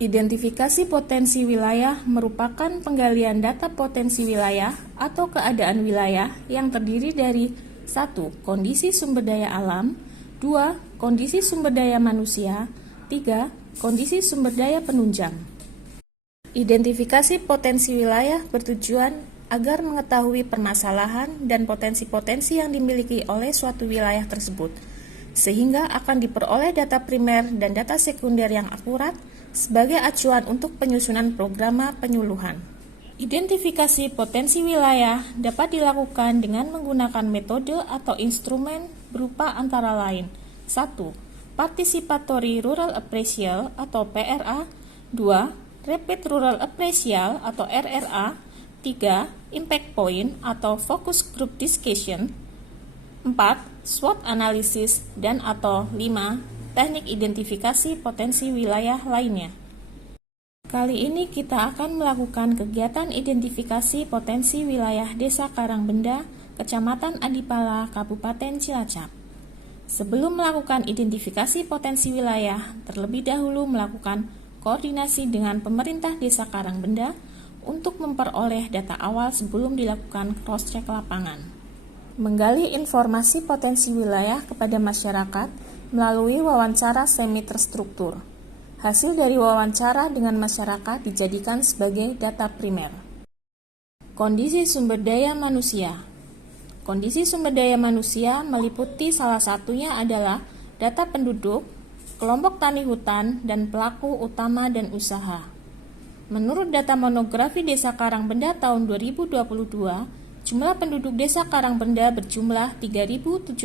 Identifikasi potensi wilayah merupakan penggalian data potensi wilayah atau keadaan wilayah yang terdiri dari 1. Kondisi sumber daya alam, 2. Kondisi sumber daya manusia, 3. Kondisi sumber daya penunjang. Identifikasi potensi wilayah bertujuan agar mengetahui permasalahan dan potensi-potensi yang dimiliki oleh suatu wilayah tersebut, sehingga akan diperoleh data primer dan data sekunder yang akurat sebagai acuan untuk penyusunan program penyuluhan. Identifikasi potensi wilayah dapat dilakukan dengan menggunakan metode atau instrumen berupa antara lain 1. Participatory Rural Appraisal atau PRA, 2. Rapid Rural Appraisal atau RRA, 3. Impact Point atau Focus Group Discussion, 4. SWOT Analysis, dan atau 5. Teknik identifikasi potensi wilayah lainnya. Kali ini kita akan melakukan kegiatan identifikasi potensi wilayah Desa Karangbenda, Kecamatan Adipala, Kabupaten Cilacap. Sebelum melakukan identifikasi potensi wilayah, terlebih dahulu melakukan koordinasi dengan pemerintah Desa Karangbenda untuk memperoleh data awal sebelum dilakukan cross-check lapangan. Menggali informasi potensi wilayah kepada masyarakat melalui wawancara semi terstruktur. Hasil dari wawancara dengan masyarakat dijadikan sebagai data primer. Kondisi sumber daya manusia. Kondisi sumber daya manusia meliputi salah satunya adalah data penduduk, kelompok tani hutan, dan pelaku utama dan usaha. Menurut data monografi Desa Karangbenda tahun 2022, jumlah penduduk Desa Karangbenda berjumlah 3.753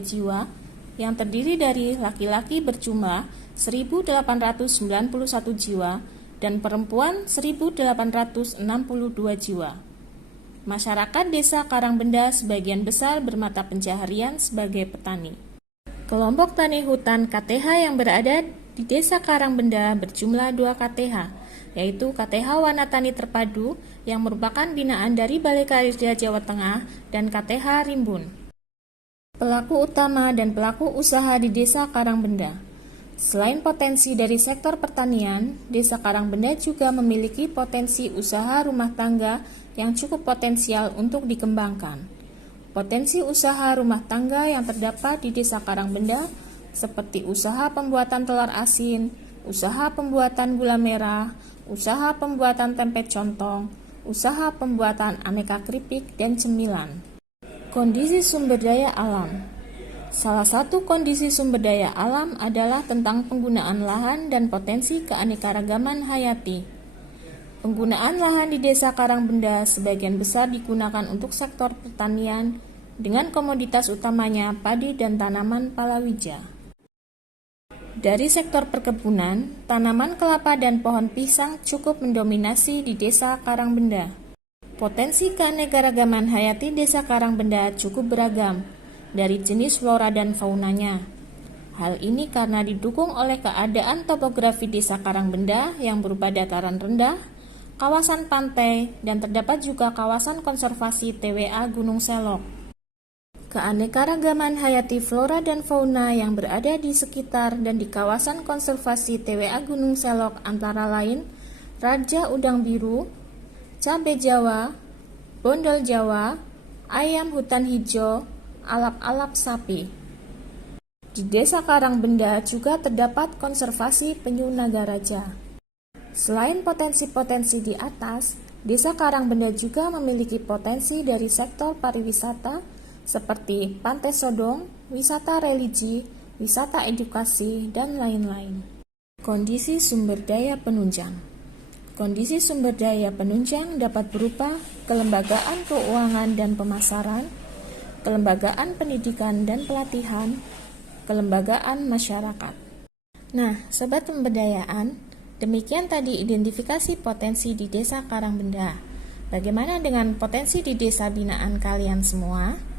jiwa, yang terdiri dari laki-laki berjumlah 1.891 jiwa dan perempuan 1.862 jiwa. Masyarakat Desa Karangbenda sebagian besar bermata pencaharian sebagai petani. Kelompok tani hutan KTH yang berada di Desa Karangbenda berjumlah 2 KTH, yaitu KTH Wanatani Terpadu yang merupakan binaan dari Balai Karya Jawa Tengah dan KTH Rimbun. Pelaku utama dan pelaku usaha di Desa Karangbenda. Selain potensi dari sektor pertanian, Desa Karangbenda juga memiliki potensi usaha rumah tangga yang cukup potensial untuk dikembangkan. Potensi usaha rumah tangga yang terdapat di Desa Karangbenda seperti usaha pembuatan telur asin, usaha pembuatan gula merah, usaha pembuatan tempe contong, usaha pembuatan aneka keripik dan cemilan. Kondisi sumber daya alam. Salah satu kondisi sumber daya alam adalah tentang penggunaan lahan dan potensi keanekaragaman hayati. Penggunaan lahan di Desa Karangbenda sebagian besar digunakan untuk sektor pertanian dengan komoditas utamanya padi dan tanaman palawija. Dari sektor perkebunan, tanaman kelapa dan pohon pisang cukup mendominasi di Desa Karangbenda. Potensi keanekaragaman hayati Desa Karangbenda cukup beragam dari jenis flora dan faunanya. Hal ini karena didukung oleh keadaan topografi Desa Karangbenda yang berupa dataran rendah, kawasan pantai, dan terdapat juga kawasan konservasi TWA Gunung Selok. Keanekaragaman hayati flora dan fauna yang berada di sekitar dan di kawasan konservasi TWA Gunung Selok antara lain Raja Udang Biru, cabai Jawa, bondol Jawa, ayam hutan hijau, alap-alap sapi. Di Desa Karangbenda juga terdapat konservasi penyu nagaraja. Selain potensi-potensi di atas, Desa Karangbenda juga memiliki potensi dari sektor pariwisata seperti Pantai Sodong, wisata religi, wisata edukasi, dan lain-lain. Kondisi sumber daya penunjang. Kondisi sumber daya penunjang dapat berupa kelembagaan keuangan dan pemasaran, kelembagaan pendidikan dan pelatihan, kelembagaan masyarakat. Nah, Sobat Pemberdayaan, demikian tadi identifikasi potensi di Desa Karangbenda. Bagaimana dengan potensi di desa binaan kalian semua?